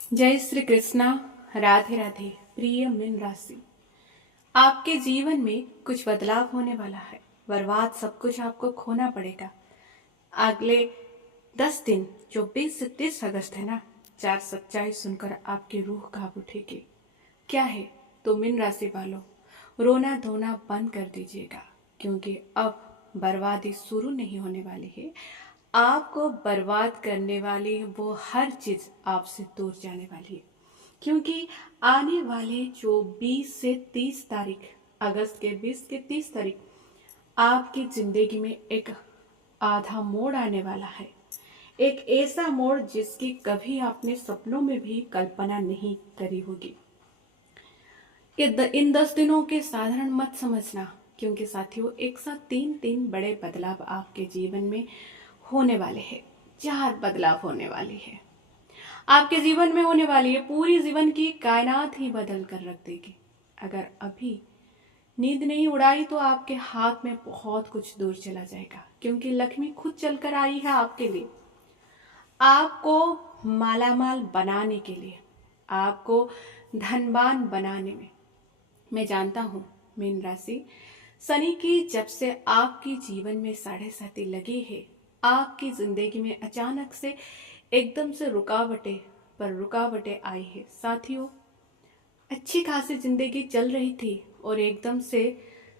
जय श्री कृष्णा। राधे राधे। प्रिय मीन राशि, आपके जीवन में कुछ बदलाव होने वाला है। बर्बाद सब कुछ आपको खोना पड़ेगा। अगले 10 दिन जो 20 से 30 अगस्त है ना, 4 सच्चाई सुनकर आपकी रूह कांप उठेगी। क्या है? तो मीन राशि वालों, रोना धोना बंद कर दीजिएगा, क्योंकि अब बर्बादी शुरू नहीं होने वाली है। आपको बर्बाद करने वाली वो हर चीज आपसे दूर जाने वाली है, क्योंकि आने वाले जो 20 से 30 तारीख, अगस्त के 20 के 30 तारीख, आपकी जिंदगी में एक आधा मोड़ आने वाला है। एक ऐसा मोड़ जिसकी कभी आपने सपनों में भी कल्पना नहीं करी होगी। इन 10 दिनों के साधारण मत समझना, क्योंकि साथियों एक साथ तीन बड़े बदलाव आपके जीवन में होने वाले हैं। 4 बदलाव होने वाली है आपके जीवन में, होने वाली है। पूरी जीवन की कायनात ही बदल कर रख देगी। अगर अभी नींद नहीं उड़ाई तो आपके हाथ में बहुत कुछ दूर चला जाएगा, क्योंकि लक्ष्मी खुद चलकर आई है आपके लिए, आपको मालामाल बनाने के लिए, आपको धनवान बनाने में। मैं जानता हूं मीन राशि, शनि की जब से आपकी जीवन में 7.5 लगी है, आपकी जिंदगी में अचानक से एकदम से रुकावटें आई है। साथियों, अच्छी खासी जिंदगी चल रही थी और एकदम से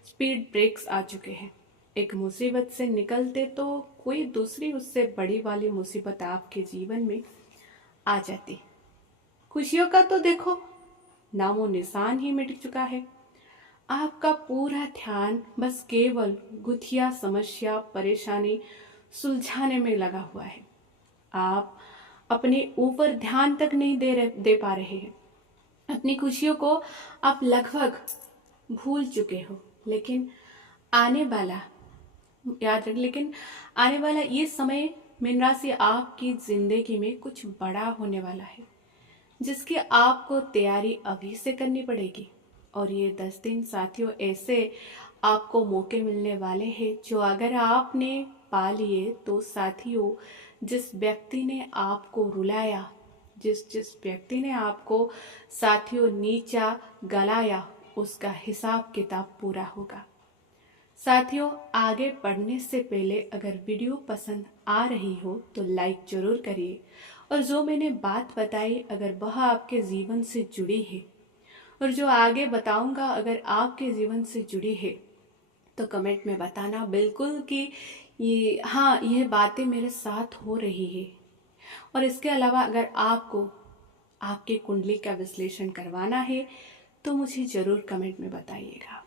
स्पीड ब्रेक्स आ चुके हैं। एक मुसीबत से निकलते तो कोई दूसरी उससे बड़ी वाली मुसीबत आपके जीवन में आ जाती। खुशियों का तो देखो नामो निशान ही मिट चुका है। आपका पूरा ध्यान बस केवल गुथिया समस्या परेशानी सुलझाने में लगा हुआ है। आप अपने ऊपर ध्यान तक नहीं दे पा रहे हैं। अपनी खुशियों को आप लगभग भूल चुके हो। लेकिन आने वाला लेकिन आने वाला ये समय मीन राशि आपकी जिंदगी में कुछ बड़ा होने वाला है, जिसकी आपको तैयारी अभी से करनी पड़ेगी। और ये 10 दिन साथियों ऐसे आपको मौके मिलने वाले हैं जो अगर आपने पा लिए तो साथियों, जिस व्यक्ति ने आपको रुलाया, जिस व्यक्ति ने आपको साथियों नीचा गलाया, उसका हिसाब किताब पूरा होगा। साथियों, आगे बढ़ने से पहले अगर वीडियो पसंद आ रही हो तो लाइक जरूर करिए, और जो मैंने बात बताई अगर वह आपके जीवन से जुड़ी है, और जो आगे बताऊंगा अगर आपके जीवन से जुड़ी है, तो कमेंट में बताना बिल्कुल कि ये बातें मेरे साथ हो रही है। और इसके अलावा अगर आपको आपकी कुंडली का विश्लेषण करवाना है तो मुझे जरूर कमेंट में बताइएगा।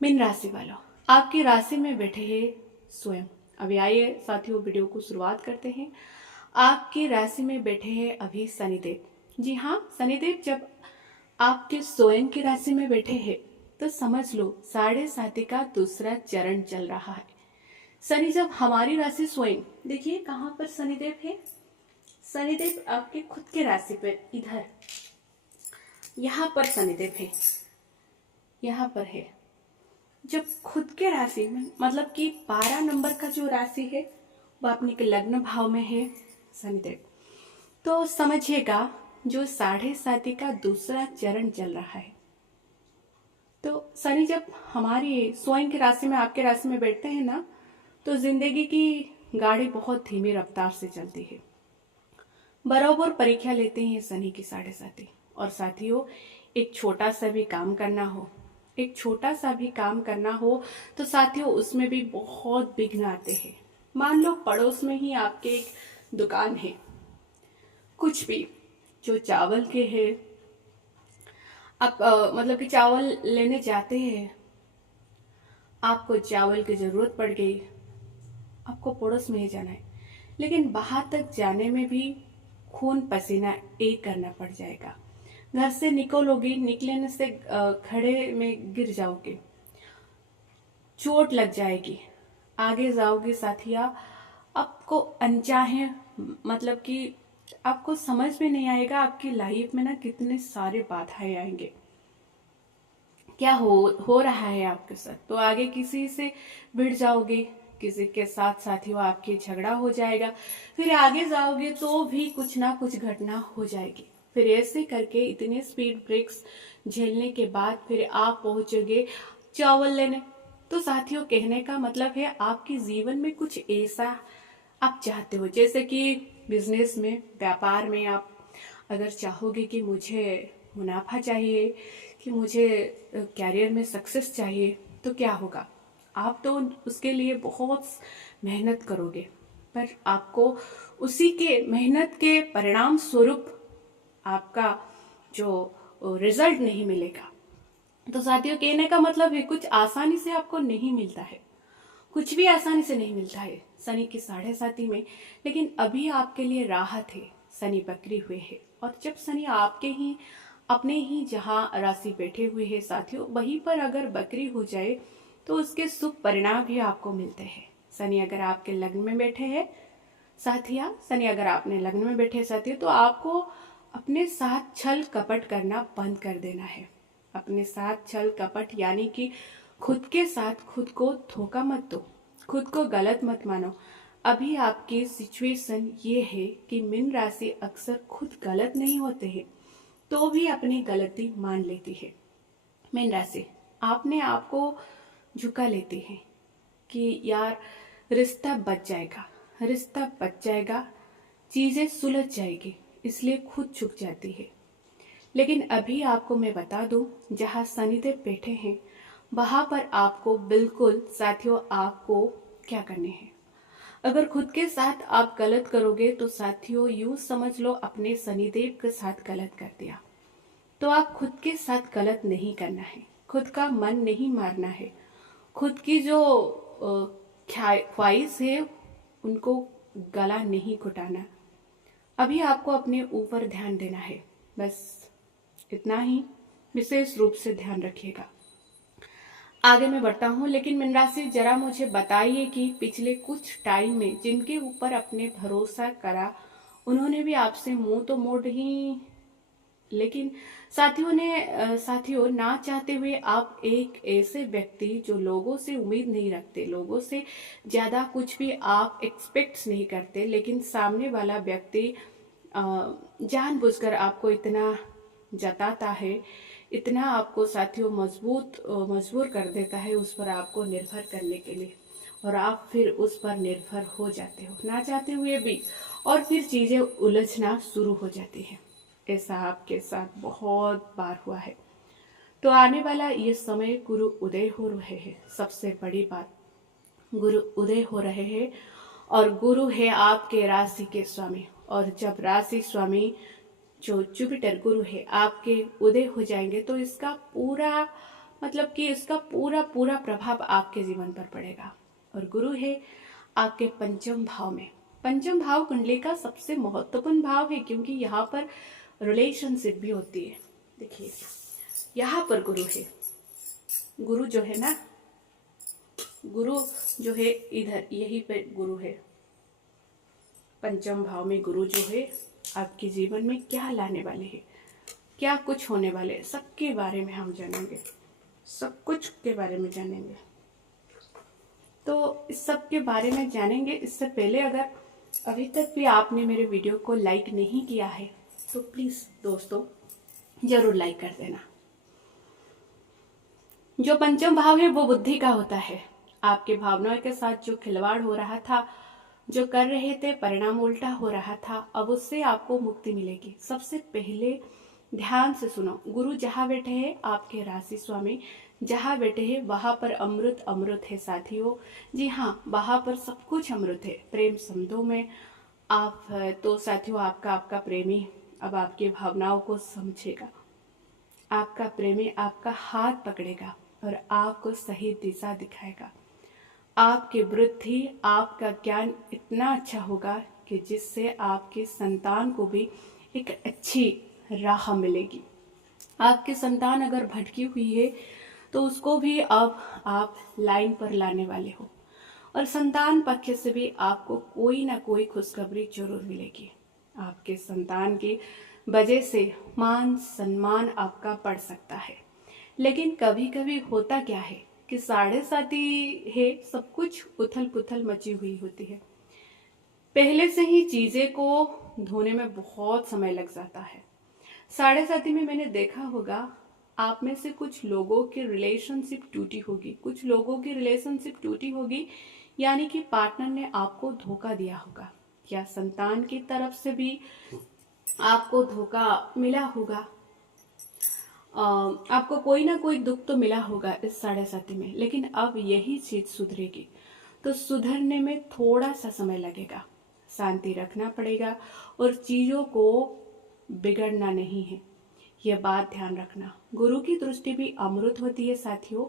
मीन राशि वालों, आपकी राशि में बैठे हैं स्वयं। अभी आइए साथियों वीडियो को शुरुआत करते हैं। आपकी राशि में बैठे हैं अभी शनिदेव। जी हाँ, शनिदेव जब आपके स्वयं की राशि में बैठे हैं तो समझ लो 7.5 का दूसरा चरण चल रहा है। शनि जब हमारी राशि स्वयं, देखिए कहाँ पर शनिदेव है। शनिदेव आपके खुद के राशि पर, इधर यहाँ पर शनिदेव है, यहाँ पर है। जब खुद के राशि में मतलब कि 12 नंबर का जो राशि है वो अपने के लग्न भाव में है शनिदेव, तो समझिएगा जो 7.5 का दूसरा चरण चल रहा है। तो शनि जब हमारी स्वयं की राशि में, आपके राशि में बैठते हैं ना, तो जिंदगी की गाड़ी बहुत धीमी रफ्तार से चलती है। बराबर परीक्षा लेते हैं शनि की 7.5। और साथियों, एक छोटा सा भी काम करना हो तो साथियों उसमें भी बहुत विघ्न आते हैं। मान लो पड़ोस में ही आपके एक दुकान है, कुछ भी जो चावल के है, आप मतलब कि चावल लेने जाते हैं, आपको चावल की जरूरत पड़ गई, आपको पड़ोस में ही जाना है, लेकिन बाहर तक जाने में भी खून पसीना एक करना पड़ जाएगा। घर से निकलोगी, निकलने से खड़े में गिर जाओगे, चोट लग जाएगी, आगे जाओगे साथिया, आपको अनचाहे मतलब कि आपको समझ में नहीं आएगा आपकी लाइफ में ना कितने सारे बाधाएं आएंगे, क्या हो रहा है आपके साथ। तो आगे किसी से भिड़ जाओगे, किसी के साथ साथियों आपके झगड़ा हो जाएगा, फिर आगे जाओगे तो भी कुछ ना कुछ घटना हो जाएगी। फिर ऐसे करके इतने स्पीड ब्रेक्स झेलने के बाद फिर आप पहुंचोगे चावल लेने। तो साथियों कहने का मतलब है आपके जीवन में कुछ ऐसा आप चाहते हो, जैसे कि बिजनेस में, व्यापार में आप अगर चाहोगे कि मुझे मुनाफा चाहिए, कि मुझे कैरियर में सक्सेस चाहिए, तो क्या होगा, आप तो उसके लिए बहुत मेहनत करोगे, पर आपको उसी के मेहनत के परिणाम स्वरूप आपका जो रिजल्ट नहीं मिलेगा। तो साथियों कहने का मतलब है कुछ आसानी से आपको नहीं मिलता है, कुछ भी आसानी से नहीं मिलता है शनि की 7.5 में। लेकिन अभी आपके लिए राहत है, शनि बकरी हुए है, और जब शनि आपके ही अपने ही जहाँ राशि बैठे हुए हैं साथियों, वहीं पर अगर बकरी हो जाए तो उसके शुभ परिणाम भी आपको मिलते हैं। शनि अगर आपके लग्न में बैठे हैं साथिया, शनि अगर आपने लग्न में बैठे साथियों, तो आपको अपने साथ छल कपट करना बंद कर देना है। अपने साथ छल कपट यानी कि खुद के साथ खुद को धोखा मत दो, खुद को गलत मत मानो। अभी आपकी सिचुएशन ये है कि मीन राशि अक्सर खुद गलत नहीं होते हैं तो भी अपनी गलती मान लेती है। मीन राशि आपने आपको झुका लेती है कि यार रिश्ता बच जाएगा, रिश्ता बच जाएगा, चीजें सुलझ जाएगी, इसलिए खुद झुक जाती है। लेकिन अभी आपको मैं बता दूं, जहां शनिदेव बैठे हैं वहां पर आपको बिल्कुल साथियों आपको क्या करने हैं। अगर खुद के साथ आप गलत करोगे तो साथियों यूं समझ लो अपने शनिदेव के साथ गलत कर दिया। तो आप खुद के साथ गलत नहीं करना है, खुद का मन नहीं मारना है, खुद की जो ख्वाहिश है उनको गला नहीं घुटाना। अभी आपको अपने ऊपर ध्यान देना है, बस इतना ही विशेष रूप से ध्यान रखिएगा। आगे मैं बढ़ता हूँ, लेकिन मीन राशि जरा मुझे बताइए कि पिछले कुछ टाइम में जिनके ऊपर अपने भरोसा करा उन्होंने भी आपसे मुंह तो मोड़ ही, लेकिन साथियों ना चाहते हुए आप एक ऐसे व्यक्ति जो लोगों से उम्मीद नहीं रखते, लोगों से ज्यादा कुछ भी आप एक्सपेक्ट नहीं करते, लेकिन सामने वाला व्यक्ति जानबूझकर आपको इतना जताता है, इतना आपको साथियों मजबूर कर देता है उस पर आपको निर्भर करने के लिए, और आप फिर उस पर निर्भर हो जाते हो ना चाहते हुए भी, और फिर चीजें उलझना शुरू हो जाती है। ऐसा आपके साथ बहुत बार हुआ है। तो आने वाला ये समय गुरु उदय हो रहे हैं, सबसे बड़ी बात गुरु उदय हो रहे हैं, और गुरु है आपके राशि के स्वामी, और जब राशि स्वामी जो जुपिटर गुरु है आपके उदय हो जाएंगे तो इसका पूरा मतलब कि इसका पूरा पूरा प्रभाव आपके जीवन पर पड़ेगा। और गुरु है आपके पंचम भाव में। पंचम भाव कुंडली का सबसे महत्वपूर्ण भाव है, क्योंकि यहाँ पर रिलेशनशिप भी होती है। देखिए यहाँ पर गुरु है, गुरु जो है ना, गुरु जो है इधर यहीं पे गुरु है, पंचम भाव में गुरु जो है आपके जीवन में क्या लाने वाले हैं, क्या कुछ होने वाले, सबके बारे में हम जानेंगे, सब कुछ के बारे में जानेंगे। तो इस सब के बारे में जानेंगे। इससे पहले अगर अभी तक भी आपने मेरे वीडियो को लाइक नहीं किया है तो प्लीज दोस्तों जरूर लाइक कर देना। जो पंचम भाव है वो बुद्धि का होता है। आपके भावनाओं के साथ जो खिलवाड़ हो रहा था, जो कर रहे थे, परिणाम उल्टा हो रहा था, अब उससे आपको मुक्ति मिलेगी। सबसे पहले ध्यान से सुनो, गुरु जहाँ बैठे हैं आपके राशि स्वामी जहाँ बैठे हैं वहां पर अमृत अमृत है साथियों। जी हाँ, वहां पर सब कुछ अमृत है। प्रेम संबंधों में आप तो साथियों आपका प्रेमी अब आपकी भावनाओं को समझेगा, आपका प्रेमी आपका हाथ पकड़ेगा और आपको सही दिशा दिखाएगा। आपकी वृद्धि, आपका ज्ञान इतना अच्छा होगा कि जिससे आपके संतान को भी एक अच्छी राह मिलेगी। आपकी संतान अगर भटकी हुई है तो उसको भी अब आप लाइन पर लाने वाले हो, और संतान पक्ष से भी आपको कोई ना कोई खुशखबरी जरूर मिलेगी। आपके संतान की वजह से मान सम्मान आपका बढ़ सकता है। लेकिन कभी कभी होता क्या है कि 7:30 है, सब कुछ उथल पुथल मची हुई होती है। पहले से ही चीजें को धोने में बहुत समय लग जाता है। 7:30 में मैंने देखा होगा आप में से कुछ लोगों की रिलेशनशिप टूटी होगी, कुछ लोगों की रिलेशनशिप टूटी होगी, यानी कि पार्टनर ने आपको धोखा दिया होगा, या संतान की तरफ से भी आपको धोखा मिला होगा। आपको कोई ना कोई दुख तो मिला होगा इस 7:30 में, लेकिन अब यही चीज सुधरेगी। तो सुधरने में थोड़ा सा समय लगेगा, शांति रखना पड़ेगा और चीजों को बिगड़ना नहीं है, यह बात ध्यान रखना। गुरु की दृष्टि भी अमृत होती है साथियों,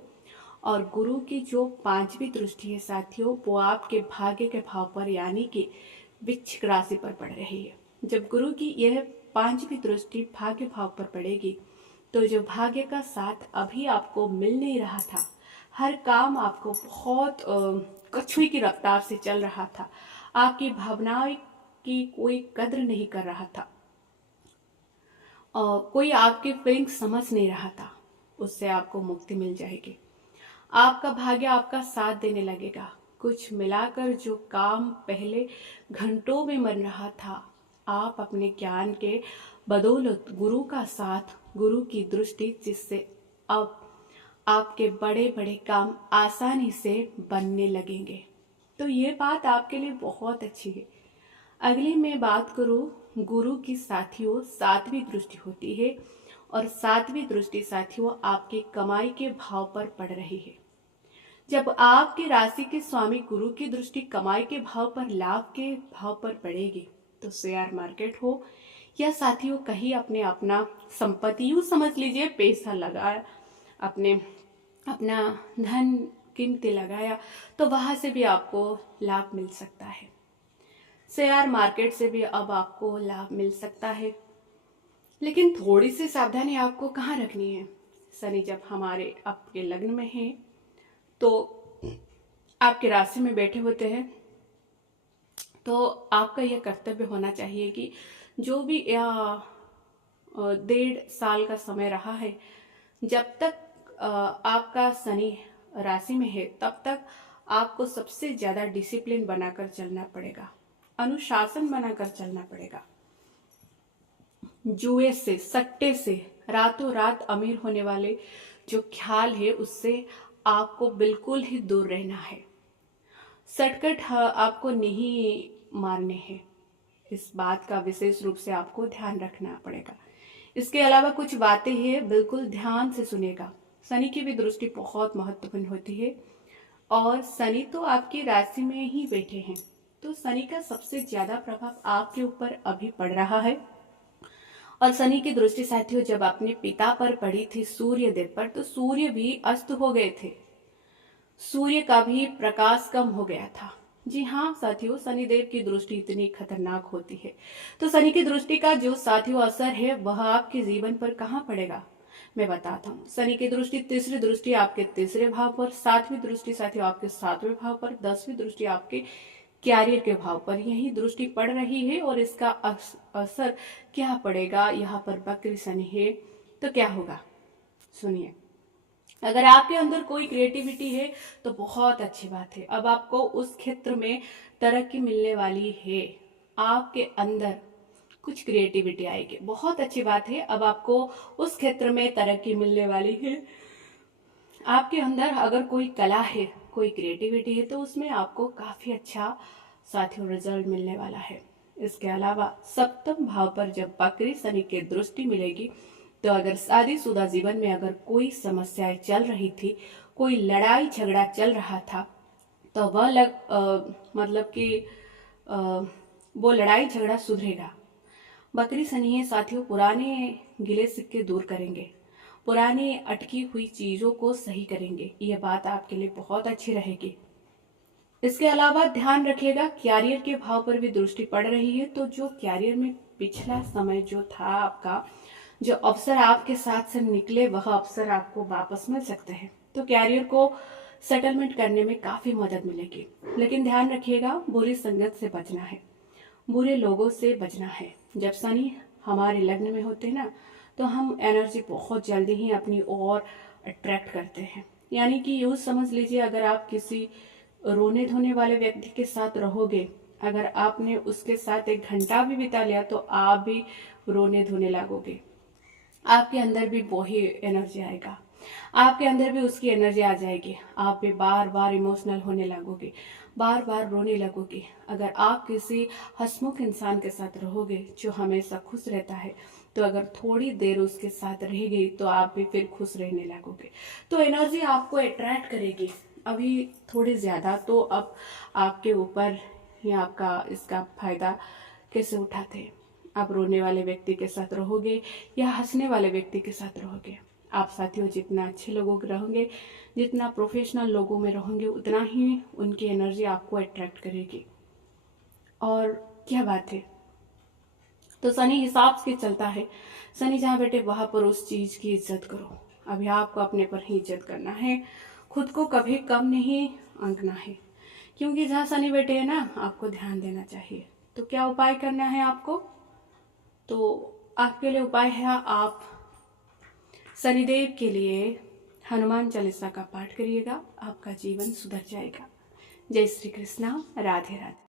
और गुरु की जो 5वीं दृष्टि है साथियों, वो आपके भाग्य के भाव पर यानी कि वृश्चिक राशि पर पड़ रही है। जब गुरु की यह 5वीं दृष्टि भाग्य भाव पर पड़ेगी तो जो भाग्य का साथ अभी आपको मिल नहीं रहा था, हर काम आपको बहुत कछुए की रफ्तार से चल रहा था, आपकी भावनाएं की कोई कद्र नहीं कर रहा था, कोई आपकी फीलिंग समझ नहीं रहा था, उससे आपको मुक्ति मिल जाएगी। आपका भाग्य आपका साथ देने लगेगा। कुछ मिलाकर जो काम पहले घंटों में बन रहा था, आप अपने ज्ञान के बदौलत गुरु का साथ, गुरु की दृष्टि, जिससे अब आपके बड़े बड़े काम आसानी से बनने लगेंगे। तो ये बात आपके लिए बहुत अच्छी है। अगली मैं बात करूं गुरु की साथियों, 7वीं दृष्टि होती है, और 7वीं दृष्टि साथियों आपकी कमाई के भाव पर पड़ रही है। जब आपकी राशि के स्वामी गुरु की दृष्टि कमाई के भाव पर, लाभ के भाव पर पड़ेगी, तो शेयर मार्केट हो या साथियों कहीं अपने अपना संपत्ति, यूं समझ लीजिए पैसा लगाया, अपना धन कीमती लगाया, तो वहां से भी आपको लाभ मिल सकता है। शेयर मार्केट से भी अब आपको लाभ मिल सकता है, लेकिन थोड़ी सी सावधानी आपको कहाँ रखनी है। शनि जब हमारे आपके लग्न में है तो आपके राशि में बैठे होते हैं, तो आपका यह कर्तव्य होना चाहिए कि जो भी 1.5 साल का समय रहा है, जब तक आपका शनि राशि में है, तब तक आपको सबसे ज्यादा डिसिप्लिन बनाकर चलना पड़ेगा, अनुशासन बनाकर चलना पड़ेगा। जुए से, सट्टे से, रातों रात अमीर होने वाले जो ख्याल है, उससे आपको बिल्कुल ही दूर रहना है। शॉर्टकट आपको नहीं मारने हैं, इस बात का विशेष रूप से आपको ध्यान रखना पड़ेगा। इसके अलावा कुछ बातें हैं, बिल्कुल ध्यान से सुनेगा। शनि की भी दृष्टि बहुत महत्वपूर्ण होती है, और शनि तो आपकी राशि में ही बैठे हैं, तो शनि का सबसे ज्यादा प्रभाव आपके ऊपर अभी पड़ रहा है। और शनि की दृष्टि साथियों जब अपने पिता पर पड़ी थी, सूर्य देव पर, तो सूर्य भी अस्त हो गए थे, सूर्य का भी प्रकाश कम हो गया था। जी हाँ साथियों, शनिदेव की दृष्टि इतनी खतरनाक होती है। तो शनि की दृष्टि का जो साथियों असर है, वह आपके जीवन पर कहाँ पड़ेगा, मैं बताता हूँ। शनि की दृष्टि, तीसरी दृष्टि आपके तीसरे भाव पर, 7वीं दृष्टि साथियों आपके 7वें भाव पर, 10वीं दृष्टि आपके कैरियर के भाव पर यही दृष्टि पड़ रही है। और इसका असर क्या पड़ेगा, यहाँ पर वक्र शनि है तो क्या होगा, सुनिए। अगर आपके अंदर कोई क्रिएटिविटी है तो बहुत अच्छी बात है, अब आपको उस क्षेत्र में तरक्की मिलने वाली है, आपके अंदर कुछ क्रिएटिविटी आएगी, बहुत अच्छी बात है। अब आपको उस क्षेत्र में तरक्की मिलने वाली है। आपके अंदर अगर कोई कला है, कोई क्रिएटिविटी है, तो उसमें आपको काफी अच्छा साथियों रिजल्ट मिलने वाला है। इसके अलावा 7वें भाव पर जब वक्री शनि की दृष्टि मिलेगी, तो अगर शादीशुदा जीवन में अगर कोई समस्याएं चल रही थी, कोई लड़ाई झगड़ा चल रहा था, तो वह मतलब कि वो लड़ाई झगड़ा सुधरेगा। वक्री शनि है साथियों, पुराने गिले सिक्के दूर करेंगे, पुरानी अटकी हुई चीजों को सही करेंगे, ये बात आपके लिए बहुत अच्छी रहेगी। इसके अलावा ध्यान रखिएगा, कैरियर के भाव पर भी दृष्टि पड़ रही है, तो जो कैरियर में पिछला समय जो था आपका, जो अवसर आपके साथ से निकले, वह अवसर आपको वापस मिल सकते हैं। तो कैरियर को सेटलमेंट करने में काफी मदद मिलेगी, लेकिन ध्यान रखिएगा बुरी संगत से बचना है, बुरे लोगों से बचना है। जब शनि हमारे लग्न में होते हैं ना, तो हम एनर्जी बहुत जल्दी ही अपनी ओर अट्रैक्ट करते हैं, यानी कि यूँ समझ लीजिए, अगर आप किसी रोने धोने वाले व्यक्ति के साथ रहोगे, अगर आपने उसके साथ 1 घंटा भी बिता लिया तो आप भी रोने धोने लगोगे। आपके अंदर भी वही एनर्जी आएगा, आपके अंदर भी उसकी एनर्जी आ जाएगी। आप भी बार बार इमोशनल होने लगोगे, बार बार रोने लगोगे। अगर आप किसी हंसमुख इंसान के साथ रहोगे जो हमेशा खुश रहता है, तो अगर थोड़ी देर उसके साथ रह गई तो आप भी फिर खुश रहने लगोगे। तो एनर्जी आपको अट्रैक्ट करेगी अभी थोड़ी ज़्यादा। तो अब आपके ऊपर ही आपका इसका फायदा कैसे उठाते हैं। आप रोने वाले व्यक्ति के साथ रहोगे या हंसने वाले व्यक्ति के साथ रहोगे। आप साथियों जितना अच्छे लोगों के रहोगे, जितना प्रोफेशनल लोगों में रहोगे, उतना ही उनकी एनर्जी आपको अट्रैक्ट करेगी। और क्या बात है। तो शनि हिसाब से चलता है, शनि जहाँ बैठे वहां पर उस चीज की इज्जत करो। अभी आपको अपने पर ही इज्जत करना है, खुद को कभी कम नहीं आंकना है, क्योंकि जहाँ शनि बैठे है ना, आपको ध्यान देना चाहिए। तो क्या उपाय करना है आपको? तो आपके लिए उपाय है, आप शनिदेव के लिए हनुमान चालीसा का पाठ करिएगा, आपका जीवन सुधर जाएगा। जय श्री कृष्णा, राधे राधे।